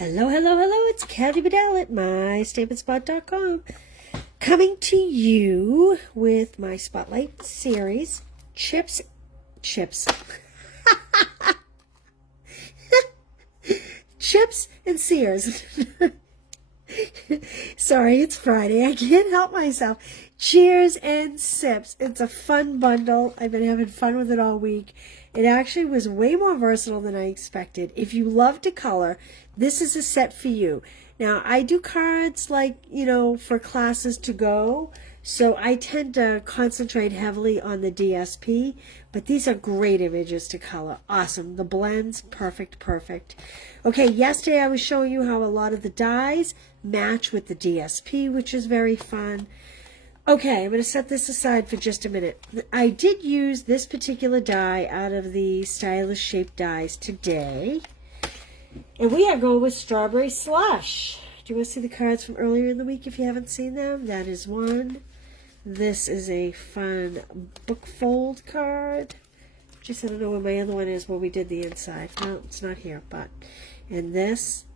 Hello, hello, hello. It's Kathy Bedell at mystampinspot.com, coming to you with my Spotlight series, Chips. Chips and Sears. Sorry, it's Friday. I can't help myself. Cheers and sips. It's a fun bundle. I've been having fun with it all week. It actually was way more versatile than I expected. If you love to color, this is a set for you. Now, I do cards like, for classes to go. So I tend to concentrate heavily on the DSP, but these are great images to color. Awesome. The blends, perfect. Okay, yesterday I was showing you how a lot of the dies match with the DSP, which is very fun. Okay, I'm going to set this aside for just a minute. I did use this particular die out of the Stylish Shape dies today. And we are going with Strawberry Slush. Do you want to see the cards from earlier in the week if you haven't seen them? That is one. This is a fun book fold card. Just I don't know where my other one is where we did the inside. No, it's not here. And this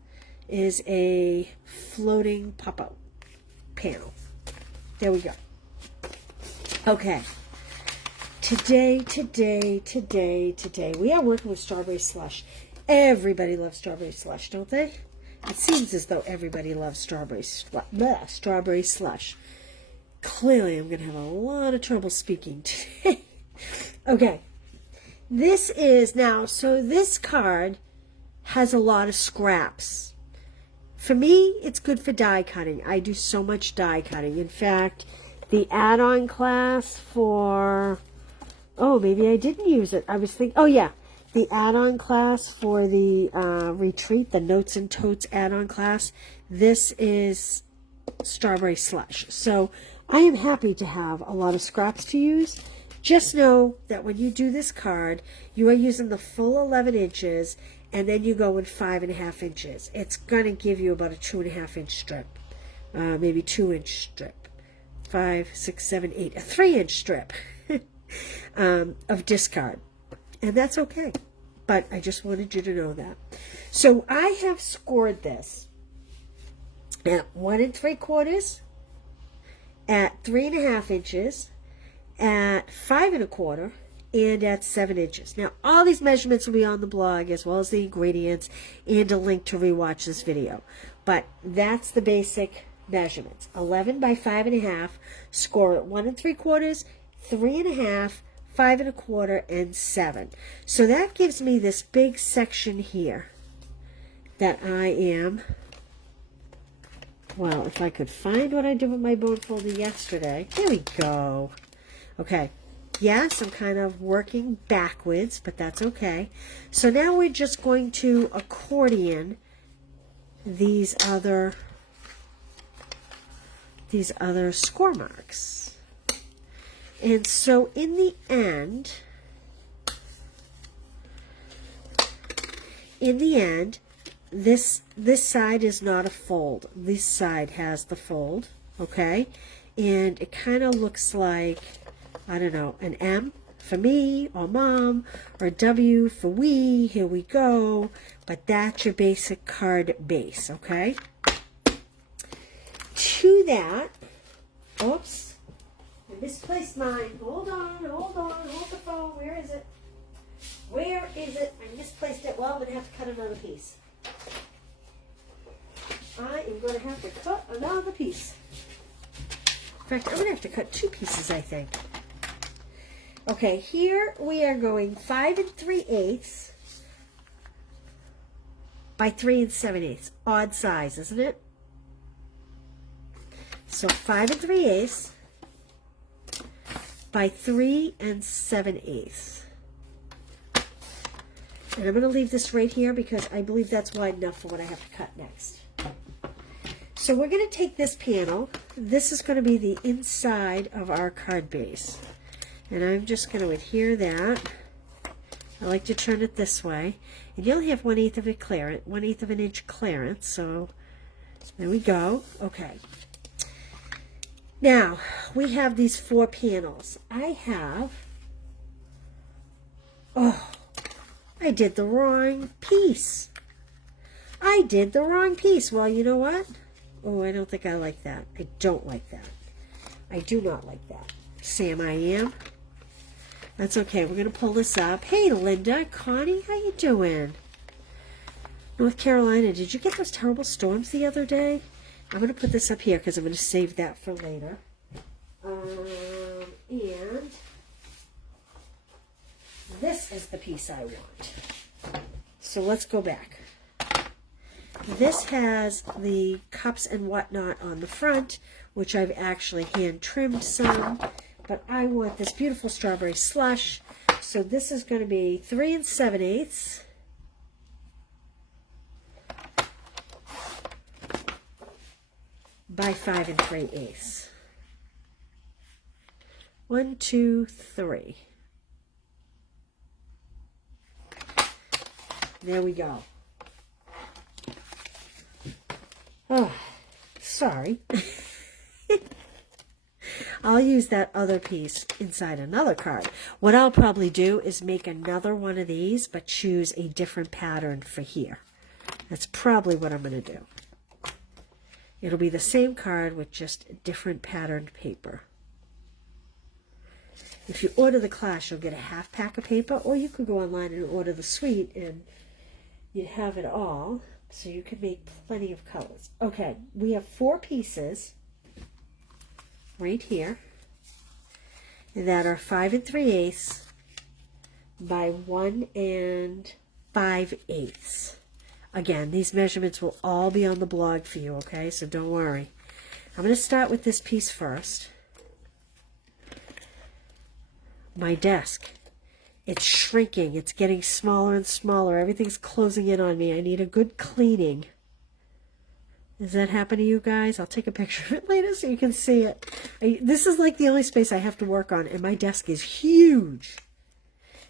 is a floating pop-out panel. There we go. Okay. Today, we are working with Strawberry Slush. Everybody loves Strawberry Slush, don't they? It seems as though everybody loves Strawberry Slush. Clearly, I'm going to have a lot of trouble speaking today. Okay. This is now, so this card has a lot of scraps. For me, it's good for die cutting. I do so much die cutting. In fact, the add-on class for, maybe I didn't use it. I was thinking, the add-on class for the retreat, the Notes and Totes add-on class, this is Strawberry Slush. So I am happy to have a lot of scraps to use. Just know that when you do this card, you are using the full 11 inches, and then you go in 5.5 inches. It's going to give you about a 2.5 inch strip, maybe 2-inch strip, 5, 6, 7, 8, a 3-inch strip of discard. And that's okay. But I just wanted you to know that. So I have scored this at 1 3/4, at 3.5 inches, at 5 1/4, and at 7 inches. Now, all these measurements will be on the blog, as well as the ingredients, and a link to rewatch this video. But that's the basic measurements. 11 by 5.5, score at 1 3/4, 3.5, 5 1/4, and 7. So that gives me this big section here that I am, well, if I could find what I did with my bone folder yesterday. Here we go. Okay. Yes, I'm kind of working backwards, but that's okay. So now we're just going to accordion these other score marks. And so in the end, this side is not a fold. This side has the fold, okay? And it kind of looks like, I don't know, an M for me or mom, or a W for we. Here we go. But that's your basic card base, okay? To that, oops, I misplaced mine. Hold on, hold the phone. Where is it? I misplaced it. Well, I'm going to have to cut another piece. I am going to have to cut another piece. In fact, I'm going to have to cut 2 pieces, I think. Okay, here we are going 5 3/8 by 3 7/8. Odd size, isn't it? So 5 3/8 by 3 7/8. And I'm going to leave this right here because I believe that's wide enough for what I have to cut next. So we're going to take this panel. This is going to be the inside of our card base. And I'm just going to adhere that. I like to turn it this way. And you only have 1/8 of it clearance, 1/8 of an inch clearance. So there we go. Okay. Now, we have these 4 panels. I did the wrong piece. I did the wrong piece. Well, you know what? Oh, I don't think I like that. I don't like that. I do not like that. Sam, I am. That's okay. We're going to pull this up. Hey, Linda, Connie, how you doing? North Carolina, did you get those terrible storms the other day? I'm going to put this up here because I'm going to save that for later. And this is the piece I want. So let's go back. This has the cups and whatnot on the front, which I've actually hand trimmed some. But I want this beautiful strawberry slush. So this is going to be 3 7/8 by 5 3/8. 1, 2, 3. There we go. Oh, sorry. I'll use that other piece inside another card. What I'll probably do is make another one of these, but choose a different pattern for here. That's probably what I'm going to do. It'll be the same card with just different patterned paper. If you order the class, you'll get a half pack of paper, or you could go online and order the suite, and you have it all, so you can make plenty of colors. Okay, we have 4 pieces right here that are 5 3/8 by 1 5/8. Again, these measurements will all be on the blog for you, okay? So don't worry. I'm going to start with this piece first. My desk. It's shrinking. It's getting smaller and smaller. Everything's closing in on me. I need a good cleaning. Does that happen to you guys? I'll take a picture of it later so you can see it. This is like the only space I have to work on, and my desk is huge.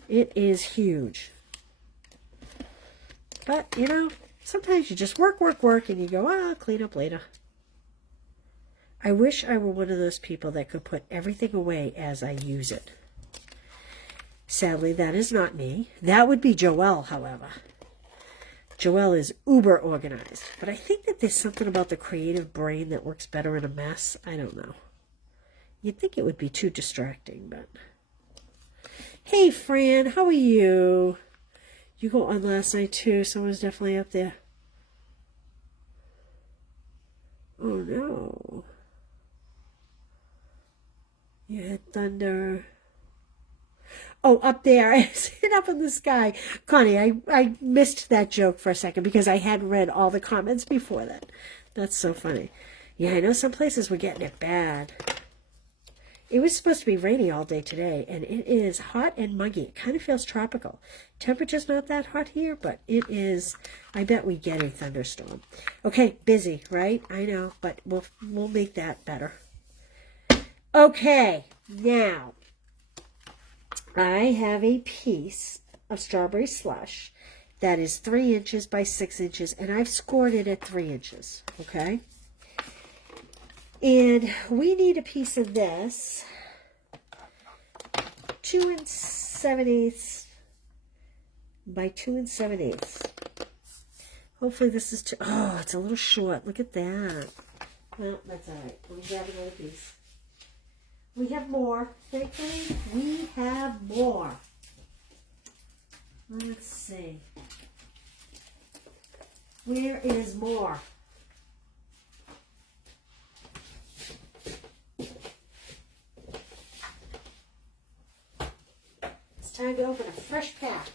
It is huge. But, you know, sometimes you just work, and you go, I'll clean up later. I wish I were one of those people that could put everything away as I use it. Sadly, that is not me. That would be Joelle, however. Joelle is uber organized. But I think that there's something about the creative brain that works better in a mess. I don't know. You'd think it would be too distracting, but... Hey, Fran, how are you? You go on last night, too. Someone's definitely up there. Oh, no. You had thunder... Oh, up there. I sit up in the sky. Connie, I missed that joke for a second because I hadn't read all the comments before that. That's so funny. Yeah, I know some places were getting it bad. It was supposed to be rainy all day today, and it is hot and muggy. It kind of feels tropical. Temperature's not that hot here, but it is. I bet we get a thunderstorm. Okay, busy, right? I know, but we'll make that better. Okay, now... I have a piece of strawberry slush that is 3 inches by 6 inches, and I've scored it at 3 inches, okay? And we need a piece of this, 2 7/8 by 2 7/8. Hopefully this is too, oh, it's a little short. Look at that. Well, that's all right. Let me grab another piece. We have more. Thankfully, we have more. Let's see. Where is more? It's time to open a fresh pack.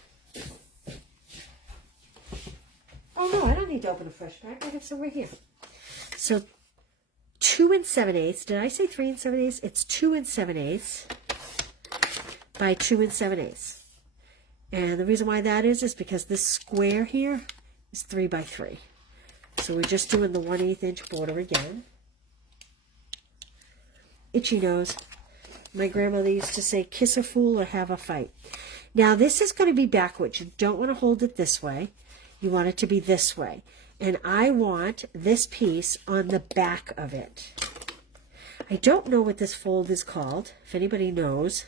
Oh, no, I don't need to open a fresh pack. I have some right here. So, 2 7/8. Did I say 3 7/8? It's 2 7/8 by 2 7/8. And the reason why that is because this square here is 3 by 3. So we're just doing the 1/8 inch border again. Itchy nose. My grandmother used to say, kiss a fool or have a fight. Now this is going to be backwards. You don't want to hold it this way. You want it to be this way. And I want this piece on the back of it. I don't know what this fold is called. If anybody knows,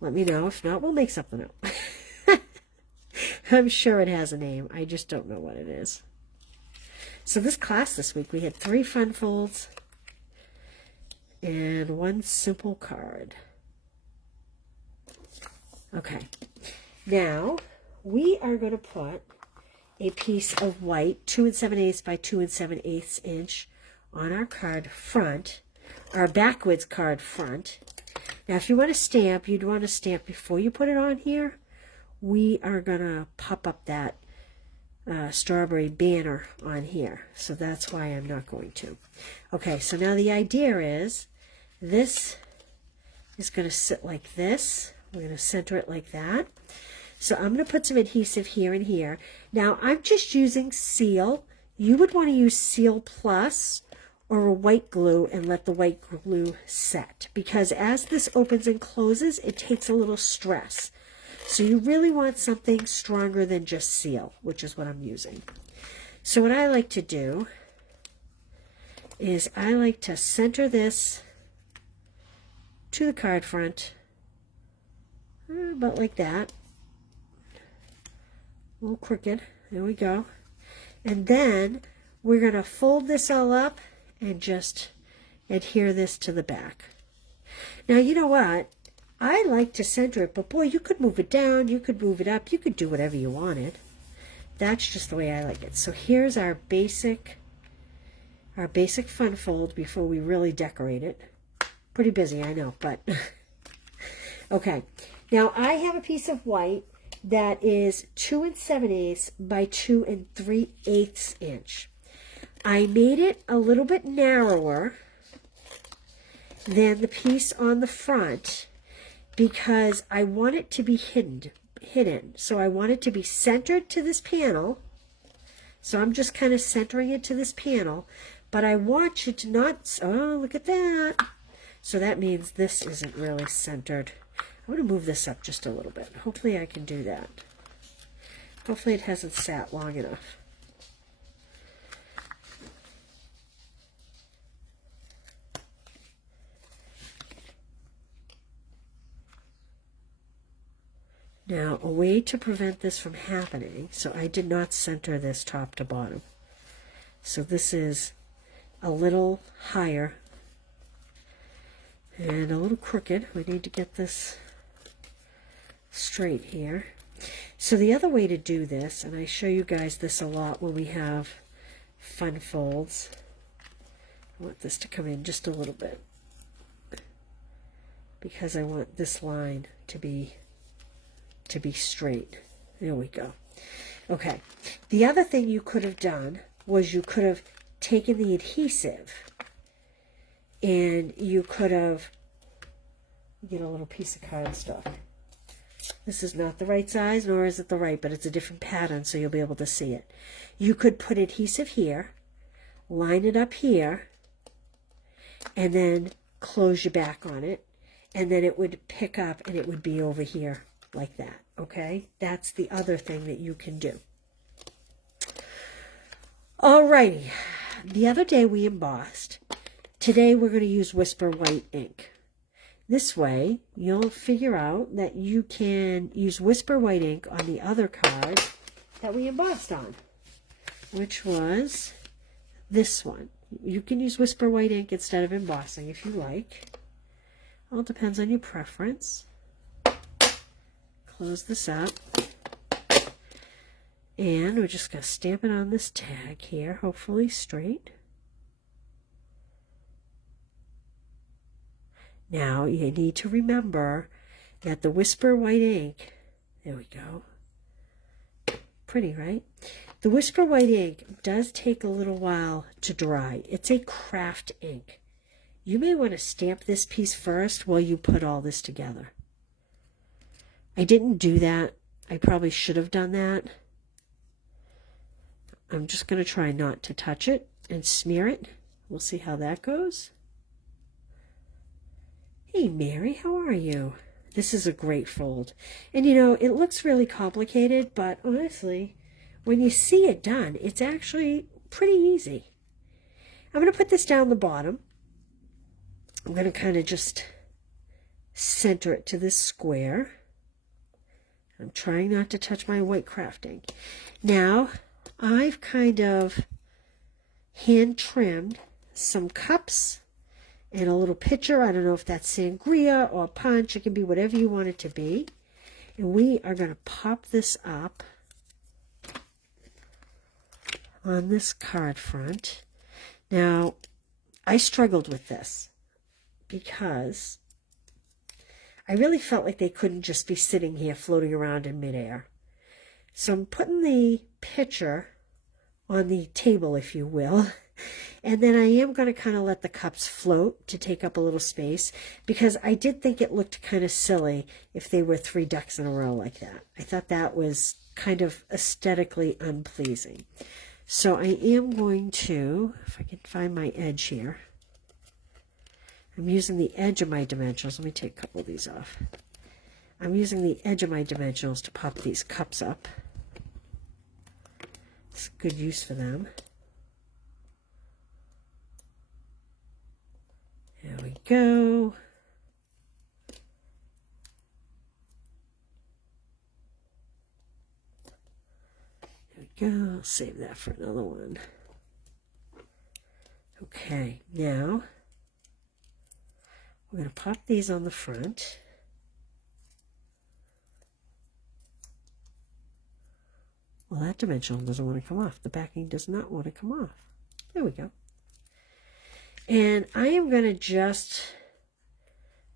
let me know. If not, we'll make something up. I'm sure it has a name. I just don't know what it is. So this class this week, we had 3 fun folds and 1 simple card. Okay, now we are going to put a piece of white, 2 7/8 by 2 7/8 inch on our card front, our backwards card front. Now, if you want to stamp, you'd want to stamp before you put it on here. We are going to pop up that strawberry banner on here. So that's why I'm not going to. Okay, so now the idea is this is going to sit like this. We're going to center it like that. So I'm going to put some adhesive here and here. Now, I'm just using Seal. You would want to use Seal Plus or a white glue and let the white glue set, because as this opens and closes, it takes a little stress. So you really want something stronger than just Seal, which is what I'm using. So what I like to do is I like to center this to the card front, about like that. A little crooked. There we go. And then we're going to fold this all up and just adhere this to the back. Now, you know what? I like to center it, but boy, you could move it down, you could move it up, you could do whatever you wanted. That's just the way I like it. So here's our basic fun fold before we really decorate it. Pretty busy, I know, but okay. Now I have a piece of white that is 2 7/8 by 2 3/8 inch. I made it a little bit narrower than the piece on the front because I want it to be hidden. So I want it to be centered to this panel. So I'm just kind of centering it to this panel, but I want you to not, oh, look at that. So that means this isn't really centered. I'm going to move this up just a little bit. Hopefully I can do that. Hopefully it hasn't sat long enough. Now, a way to prevent this from happening, so I did not center this top to bottom. So this is a little higher and a little crooked. We need to get this straight here. So the other way to do this, and I show you guys this a lot when we have fun folds. I want this to come in just a little bit because I want this line to be straight. There we go. Okay. The other thing you could have done was you could have taken the adhesive and you could have, get a little piece of cardstock. This is not the right size, nor is it the right, but it's a different pattern, so you'll be able to see it. You could put adhesive here, line it up here, and then close your back on it, and then it would pick up and it would be over here like that, okay? That's the other thing that you can do. Alrighty, the other day we embossed. Today we're going to use Whisper White ink. This way, you'll figure out that you can use Whisper White ink on the other card that we embossed on, which was this one. You can use Whisper White ink instead of embossing if you like. All depends on your preference. Close this up. And we're just going to stamp it on this tag here, hopefully straight. Now, you need to remember that the Whisper White ink, there we go, pretty, right? The Whisper White ink does take a little while to dry. It's a craft ink. You may want to stamp this piece first while you put all this together. I didn't do that. I probably should have done that. I'm just going to try not to touch it and smear it. We'll see how that goes. Hey Mary, how are you? This is a great fold. And you know, it looks really complicated, but honestly, when you see it done, it's actually pretty easy. I'm going to put this down the bottom. I'm going to kind of just center it to this square. I'm trying not to touch my white crafting. Now, I've kind of hand trimmed some cups and a little pitcher. I don't know if that's sangria or punch. It can be whatever you want it to be. And we are going to pop this up on this card front. Now, I struggled with this because I really felt like they couldn't just be sitting here floating around in midair. So I'm putting the pitcher on the table, if you will, and then I am going to kind of let the cups float to take up a little space, because I did think it looked kind of silly if they were 3 ducks in a row like that. I thought that was kind of aesthetically unpleasing. So I am going to, if I can find my edge here, I'm using the edge of my dimensionals. Let me take a couple of these off. I'm using the edge of my dimensionals to pop these cups up. It's good use for them. There we go. There we go. I'll save that for another one. Okay, now we're going to pop these on the front. Well, that dimensional doesn't want to come off. The backing does not want to come off. There we go. And I am going to just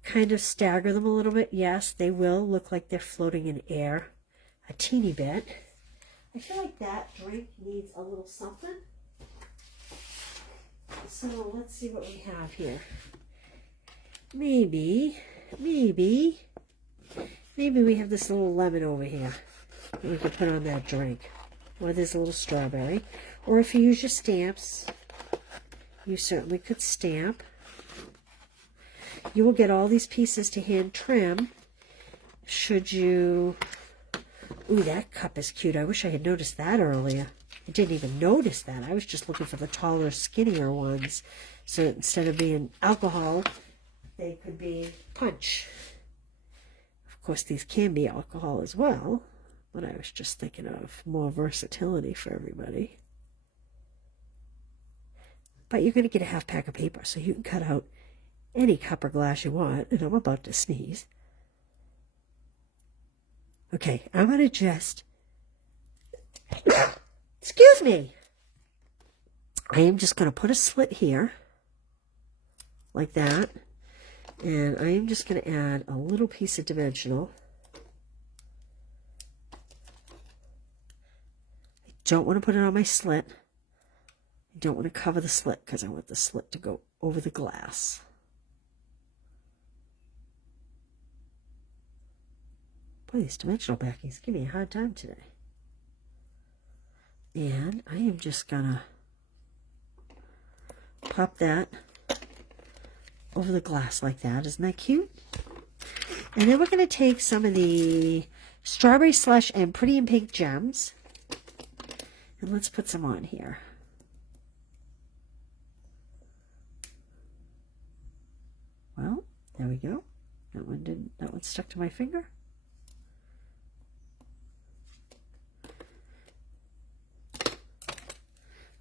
kind of stagger them a little bit. Yes, they will look like they're floating in air a teeny bit. I feel like that drink needs a little something. So let's see what we have here. Maybe we have this little lemon over here that we could put on that drink. Or there's a little strawberry. Or if you use your stamps, you certainly could stamp. You will get all these pieces to hand trim. Should you... Ooh, that cup is cute. I wish I had noticed that earlier. I didn't even notice that. I was just looking for the taller, skinnier ones. So instead of being alcohol, they could be punch. Of course, these can be alcohol as well. But I was just thinking of more versatility for everybody. But you're going to get a half pack of paper, so you can cut out any cup or glass you want. And I'm about to sneeze. Okay, I'm going to just... Excuse me! I am just going to put a slit here, like that. And I am just going to add a little piece of dimensional. I don't want to put it on my slit. I don't want to cover the slit because I want the slit to go over the glass. Boy, these dimensional backings give me a hard time today. And I am just gonna pop that over the glass like that. Isn't that cute? And then we're gonna take some of the Strawberry Slush and Pretty in Pink gems. And let's put some on here. Well, there we go. That one stuck to my finger.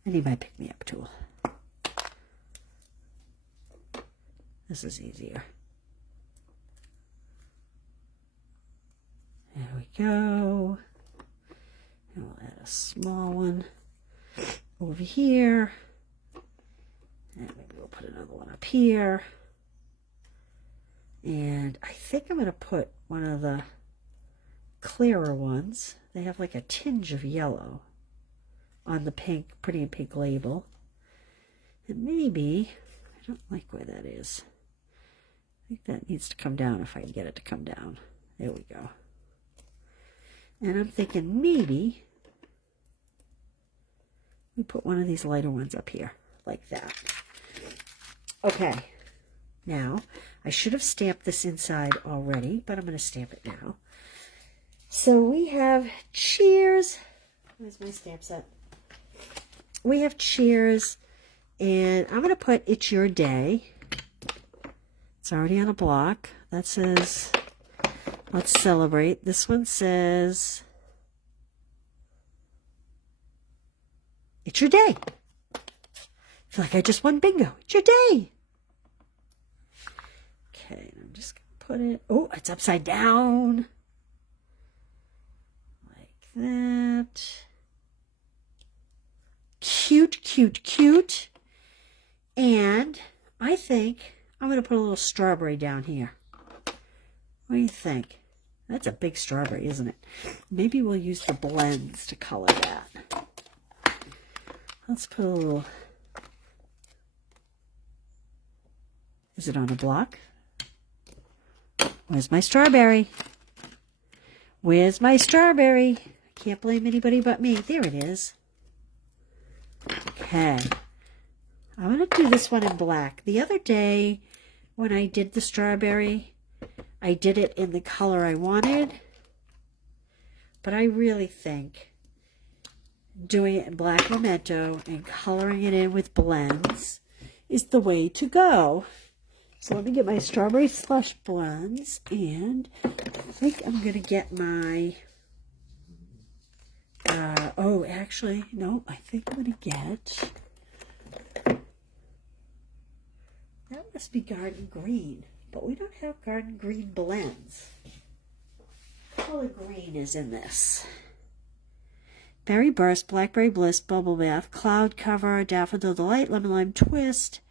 I need my pick-me-up tool. This is easier. There we go. And we'll add a small one over here. And maybe we'll put another one up here. And I think I'm going to put one of the clearer ones. They have like a tinge of yellow on the pink, Pretty in Pink label. And maybe, I don't like where that is. I think that needs to come down if I can get it to come down. There we go. And I'm thinking maybe we put one of these lighter ones up here, like that. Okay. Now, I should have stamped this inside already, but I'm going to stamp it now. So we have cheers. Where's my stamp set? We have cheers, and I'm going to put It's Your Day. It's already on a block. That says, let's celebrate. This one says, It's Your Day. feel like I just won bingo. It's your day. Okay, I'm just going to put it, oh, it's upside down. Like that. Cute, cute, cute. And I think I'm going to put a little strawberry down here. What do you think? That's a big strawberry, isn't it? Maybe we'll use the blends to color that. Let's put a little... Is it on a block? Where's my strawberry? Where's my strawberry? I can't blame anybody but me. There it is. Okay. I'm going to do this one in black. The other day when I did the strawberry, I did it in the color I wanted. But I really think doing it in black memento and coloring it in with blends is the way to go. So let me get my strawberry slush blends, and I think I'm going to get my, oh, actually, no, I think I'm going to get, that must be Garden Green, but we don't have Garden Green blends. What color green is in this? Berry Burst, Blackberry Bliss, Bubble Bath, Cloud Cover, Daffodil Delight, Lemon Lime Twist,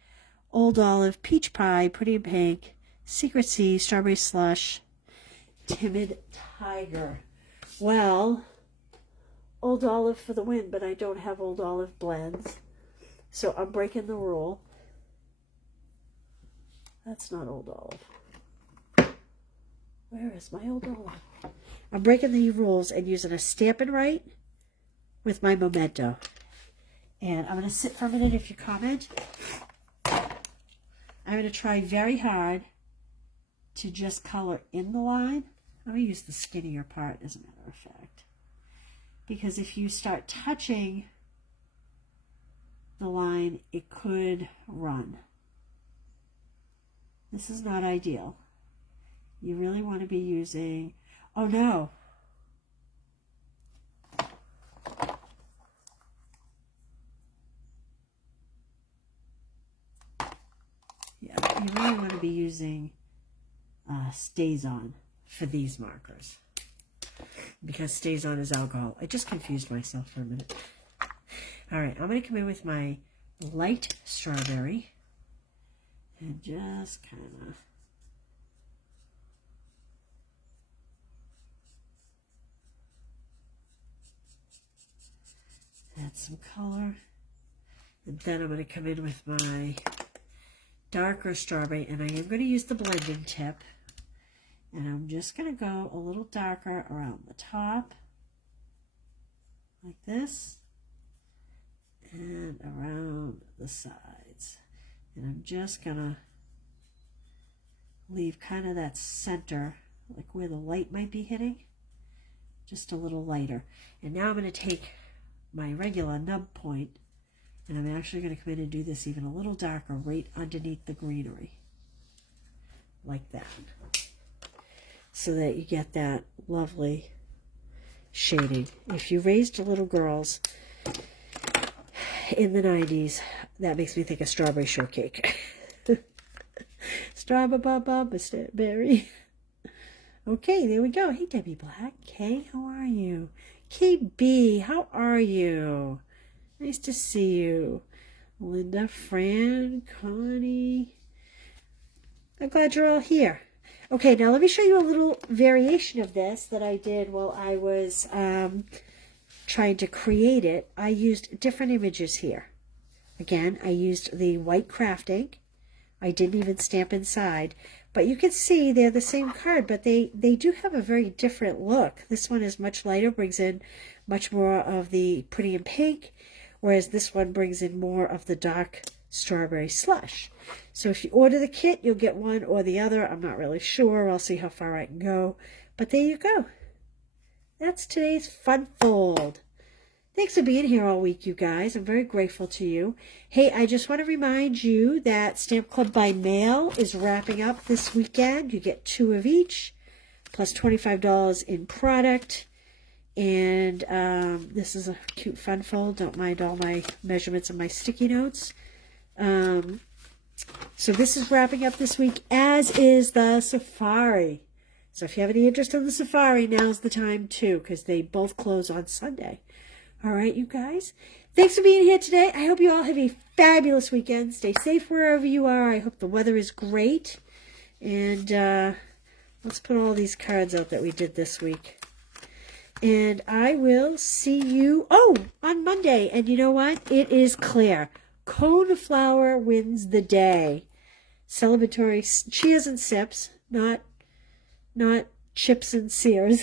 Old Olive, Peach Pie, Pretty in Pink, Secret Sea, Strawberry Slush, Timid Tiger. Well, Old Olive for the win, but I don't have Old Olive blends. So I'm breaking the rule. That's not Old Olive. Where is my Old Olive? I'm breaking the rules and using a Stampin' Right with my memento. And I'm going to sit for a minute if you comment. I'm going to try very hard to just color in the line. I'm going to use the skinnier part as a matter of fact. Because if you start touching the line, it could run. This is not ideal. You really want to be using, oh no. You really want to be using Stays On for these markers, because Stays On is alcohol. I just confused myself for a minute. All right, I'm going to come in with my light strawberry and just kind of add some color. And then I'm going to come in with my darker strawberry, and I am going to use the blending tip, and I'm just going to go a little darker around the top like this and around the sides, and I'm just going to leave kind of that center, like where the light might be hitting, just a little lighter. And now I'm going to take my regular nub point, and I'm actually going to come in and do this even a little darker right underneath the greenery. Like that. So that you get that lovely shading. If you raised little girls in the 90s, that makes me think of strawberry shortcake. Strawberry. Okay, there we go. Hey, Debbie Black. Kay, how are you? KB, how are you? Nice to see you. Linda, Fran, Connie. I'm glad you're all here. Okay, now let me show you a little variation of this that I did while I was trying to create it. I used different images here. Again, I used the white craft ink. I didn't even stamp inside. But you can see they're the same card, but they do have a very different look. This one is much lighter, brings in much more of the Pretty in Pink, whereas this one brings in more of the dark strawberry slush. So if you order the kit, you'll get one or the other. I'm not really sure. I'll see how far I can go. But there you go. That's today's fun fold. Thanks for being here all week, you guys. I'm very grateful to you. Hey, I just want to remind you that Stamp Club by Mail is wrapping up this weekend. You get 2 of each, plus $25 in product. And this is a cute fun fold. Don't mind all my measurements and my sticky notes. So this is wrapping up this week, as is the safari. So if you have any interest in the safari, now's the time too, because they both close on Sunday. All right, you guys. Thanks for being here today. I hope you all have a fabulous weekend. Stay safe wherever you are. I hope the weather is great. And let's put all these cards out that we did this week. And I will see you, on Monday. And you know what? It is clear. Coneflower wins the day. Celebratory cheers and sips, not chips and sears.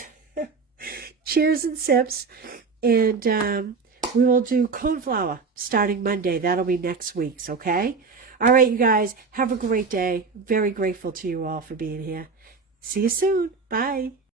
Cheers and sips. And we will do coneflower starting Monday. That'll be next week's, okay? All right, you guys, have a great day. Very grateful to you all for being here. See you soon. Bye.